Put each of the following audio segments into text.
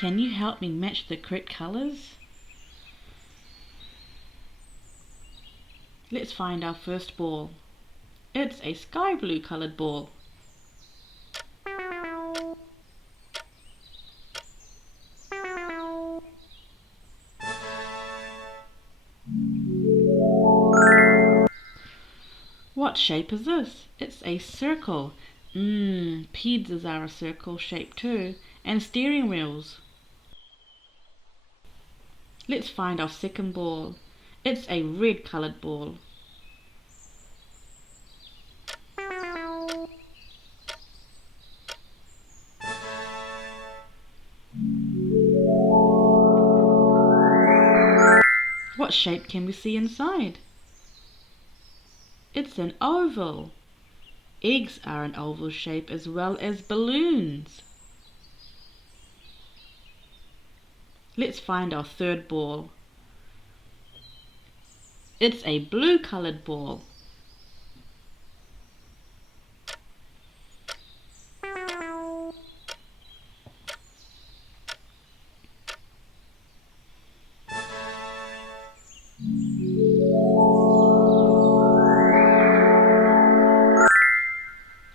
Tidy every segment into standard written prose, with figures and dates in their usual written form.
Can you help me match the correct colours? Let's find our first ball. It's a sky blue coloured ball. What shape is this? It's a circle. Pizzas are a circle shape too, and steering wheels. Let's find our second ball. It's a red coloured ball. What shape can we see inside? It's an oval. Eggs are an oval shape as well as balloons. Let's find our third ball. It's a blue coloured ball.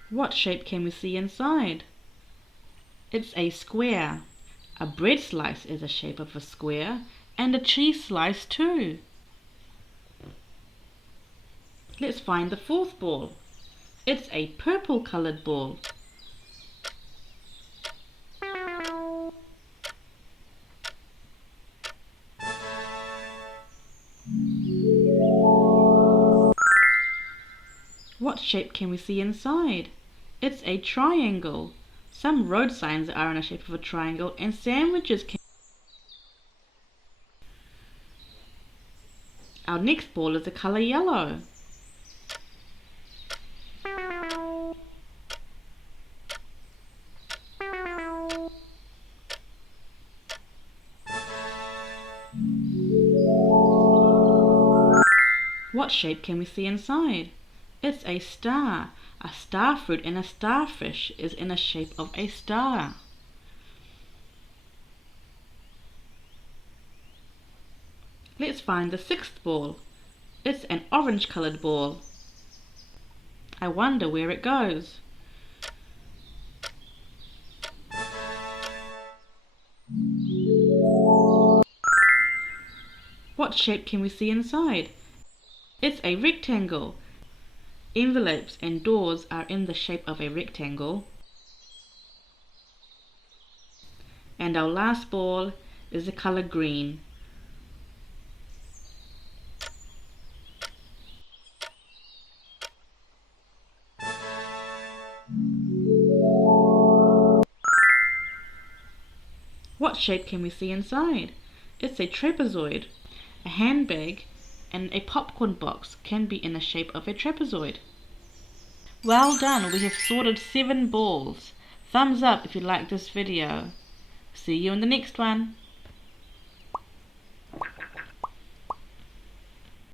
What shape can we see inside? It's a square. A bread slice is the shape of a square, and a cheese slice too. Let's find the fourth ball. It's a purple coloured ball. What shape can we see inside? It's a triangle. Some road signs are in the shape of a triangle, and sandwiches can. Our next ball is the colour yellow. What shape can we see inside? It's a star. A star fruit and a starfish is in the shape of a star. Let's find the sixth ball. It's an orange coloured ball. I wonder where it goes. What shape can we see inside? It's a rectangle. Envelopes and doors are in the shape of a rectangle. And our last ball is the colour green. What shape can we see inside? It's a trapezoid. A handbag and a popcorn box can be in the shape of a trapezoid. Well done, we have sorted 7 balls. Thumbs up if you like this video. See you in the next one.